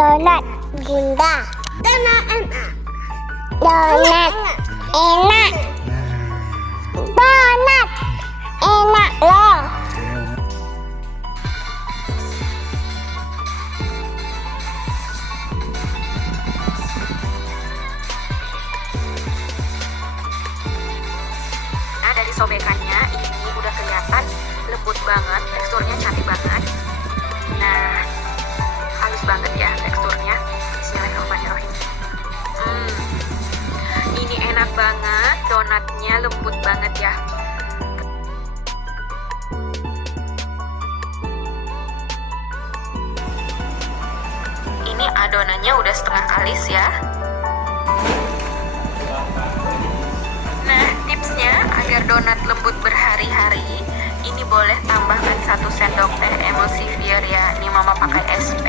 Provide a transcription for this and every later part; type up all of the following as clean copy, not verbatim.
donat bunda. Donat enak. Donat enak. Donat enak loh. Nah, dari sobekannya ini udah kelihatan lembut banget, teksturnya cantik banget. Nah, halus banget ya teksturnya. Bismillahirrahmanirrahim. Ini enak banget, donatnya lembut banget ya. Ini adonannya udah setengah kalis ya. Nah, tipsnya agar donat lembut berhari-hari, ini boleh tambahkan 1 sendok teh emulsifier ya. Ini mama pakai SP.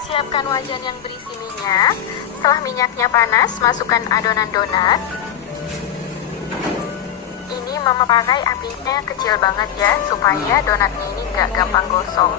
Siapkan wajan yang berisi minyak. Setelah minyaknya panas, masukkan adonan donat. Ini mama pakai apinya kecil banget ya, supaya donatnya ini nggak gampang gosong.